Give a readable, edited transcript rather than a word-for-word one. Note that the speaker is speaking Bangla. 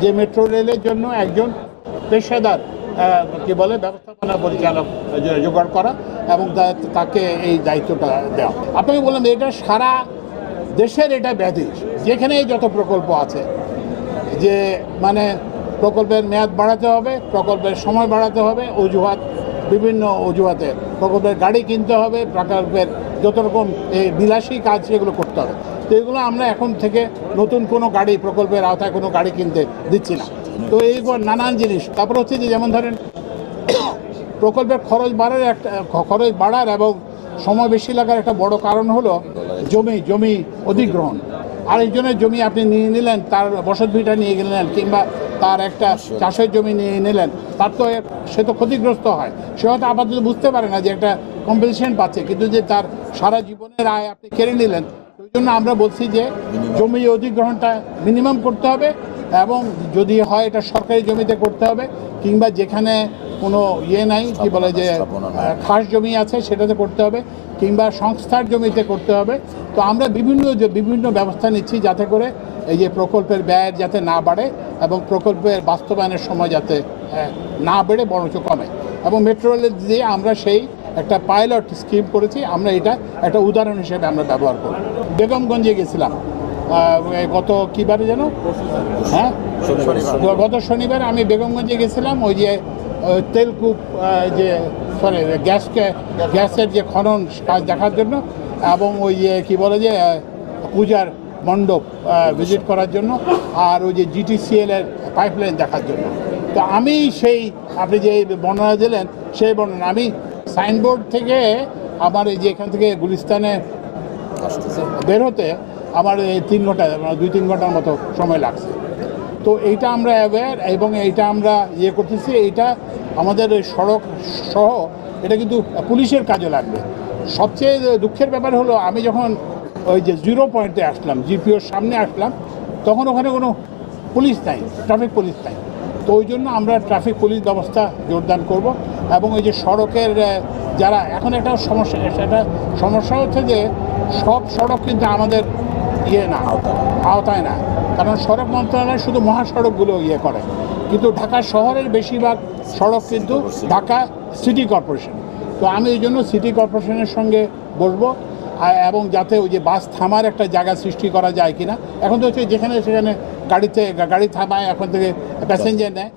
যে মেট্রো রেলের জন্য একজন পেশাদার কি বলে ব্যবস্থাপনা পরিচালক জোগাড় করা এবং তাকে এই দায়িত্বটা দেওয়া। আপনাকে বললাম এটা সারা দেশের এটা ব্যাধি, যেখানে যত প্রকল্প আছে, যে মানে প্রকল্পের মেয়াদ বাড়াতে হবে, প্রকল্পের সময় বাড়াতে হবে, বিভিন্ন অজুহাতে প্রকল্পের গাড়ি কিনতে হবে, প্রকল্পের যত রকম বিলাসী কাজ সেগুলো করতে হবে। তো এগুলো আমরা এখন থেকে নতুন কোনো গাড়ি প্রকল্পের আওতায় কোনো গাড়ি কিনতে দিচ্ছি না। তো এইবার নানান জিনিস, তারপর হচ্ছে যে যেমন ধরেন প্রকল্পের খরচ বাড়ার এবং সময় বেশি লাগার একটা বড় কারণ হলো জমি অধিগ্রহণ। আরেকজনের জমি আপনি নিয়ে নিলেন, তার বসত ভিটা নিয়ে গেলেন, কিংবা তার একটা চাষের জমি নিয়ে নিলেন, তার তো সে তো ক্ষতিগ্রস্ত হয়। সে হয়তো আপাতত বুঝতে পারে না যে একটা কম্পেনসেশন পাচ্ছে, কিন্তু যে তার সারা জীবনের আয় আপনি কেড়ে নিলেন। ওই জন্য আমরা বলছি যে জমি অধিগ্রহণটা মিনিমাম করতে হবে, এবং যদি হয় এটা সরকারি জমিতে করতে হবে, কিংবা যেখানে কোনো নাই কি বলে যে খাস জমি আছে সেটাতে করতে হবে, কিংবা সংস্থার জমিতে করতে হবে। তো আমরা বিভিন্ন ব্যবস্থা নিচ্ছি যাতে করে এই যে প্রকল্পের ব্যয় যাতে না বাড়ে এবং প্রকল্পের বাস্তবায়নের সময় যাতে না বেড়ে বরঞ্চ কমে। এবং মেট্রো রেল দিয়ে আমরা সেই একটা পাইলট স্কিম করেছি, আমরা এটা একটা উদাহরণ হিসেবে আমরা ব্যবহার করি। বেগমগঞ্জে গেছিলাম গত কিবারে যেন, হ্যাঁ গত শনিবার আমি বেগমগঞ্জে গেছিলাম, ওই যে তেলকূপ যে গ্যাসের যে খনন কাজ দেখার জন্য, এবং ওই যে কী বলে যে পূজার মণ্ডপ ভিজিট করার জন্য, আর ওই যে GTCL এর পাইপলাইন দেখার জন্য। তো আমি সেই আপনি যে বর্ণনা দিলেন সেই বর্ণনা, আমি সাইনবোর্ড থেকে আমার এই যে এখান থেকে গুলিস্তানে বের হতে আমার 3 ঘন্টা 2-3 ঘন্টার মতো সময় লাগছে। তো এইটা আমরা অ্যাওয়্যার, এবং এইটা আমরা করতেছি। এইটা আমাদের সড়ক সহ এটা কিন্তু পুলিশের কাজে লাগবে। সবচেয়ে দুঃখের ব্যাপার হলো আমি যখন ওই যে 0 পয়েন্টে আসলাম, GPOর সামনে আসলাম, তখন ওখানে কোনো পুলিশ নাই, ট্রাফিক পুলিশ নাই। তো ওই জন্য আমরা ট্রাফিক পুলিশ ব্যবস্থা জোরদার করব। এবং এই যে সড়কের যারা এখন একটা সমস্যা হচ্ছে যে সব সড়ক কিন্তু আমাদের না, আওতায় না। কারণ সড়ক মন্ত্রণালয় শুধু মহাসড়কগুলো করে, কিন্তু ঢাকা শহরের বেশিরভাগ সড়ক কিন্তু ঢাকা সিটি কর্পোরেশন। তো আমি এই জন্য সিটি কর্পোরেশনের সঙ্গে বসবো, এবং যাতে ওই যে বাস থামার একটা জায়গা সৃষ্টি করা যায় কিনা। এখন তো হচ্ছে যেখানে সেখানে গাড়ি থামায়, এখন থেকে প্যাসেঞ্জার নেয়।